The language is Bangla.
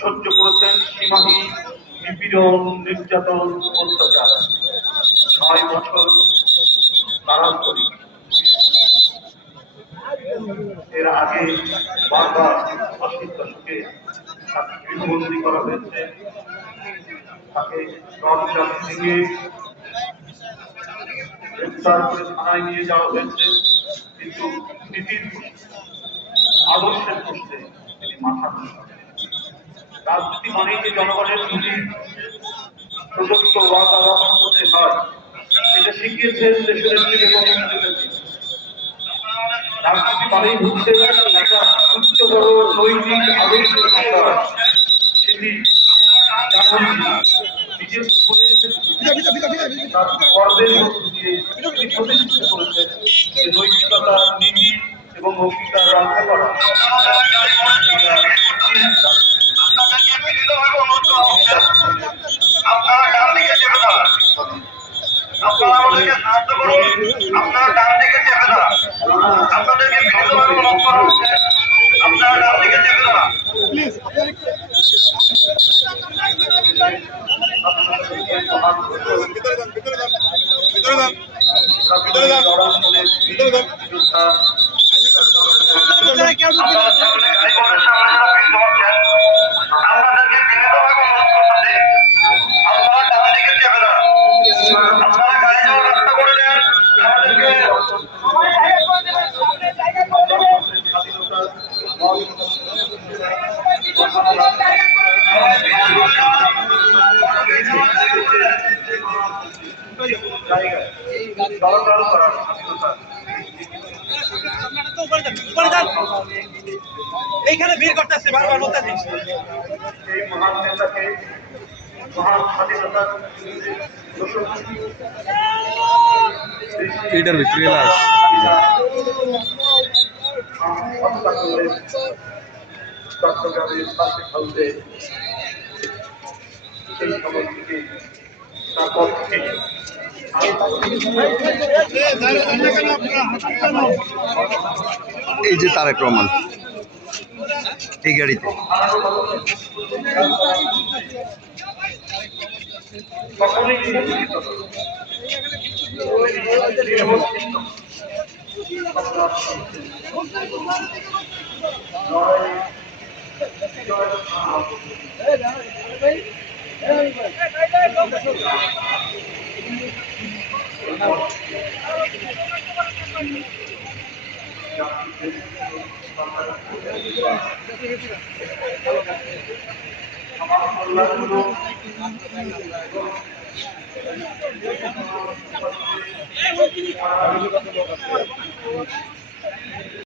সহ্য করেছেন সীমাহীন নিপীড়ন, নির্যাতন, অত্যাচার। 6 বছর কারান্তরী। এর আগে বারবার 80-র দশকে তাকে গৃহবন্দী করা হয়েছে, তাকে দরজা থেকে গ্রেফতার করে থানায় নিয়ে যাওয়া হয়েছে, কিন্তু নীতির আদর্শের প্রশ্নে তিনি মাথা ঘামান। রাজনীতি মানেই যে জনগণের প্রতি প্রদত্ত ওয়াদা রক্ষা করতে হয়, এটা শিখিয়েছেন দেশের বেগম খালেদা জিয়া। রাজনীতি মানেই হচ্ছে একটা উচ্চতর নৈতিক আদর্শের বিষয়, সেটি নিজের তার কর্মের মধ্য দিয়ে তিনি প্রতিষ্ঠিত করেছেন যে নৈতিকতা, নীতি এবং অঙ্গীকার রক্ষা করা। আপনারা ডান দিকে চেপে দাঁড়ান, আপনারা আমাদেরকে সাহায্য করুন, আপনারা ডান দিকে চেপে দাঁড়ান, আপনাদেরকে বিভিন্নভাবে অনুরোধ করা হচ্ছে, আপনারা ডান দিকে চেপে দাঁড়ান। এইখানে ভিড় করতেছে বারবার বলতেছি এই মহান নেতাকে, মহান স্বাধীনতার এটার ভিতরে লাশ চট্টগ্রামের পাশে খালতে সেই সময় থেকে তার পক্ষে এই যে তারেক রহমান এই গাড়িতে সকলেই আমার কল্যাণগুলো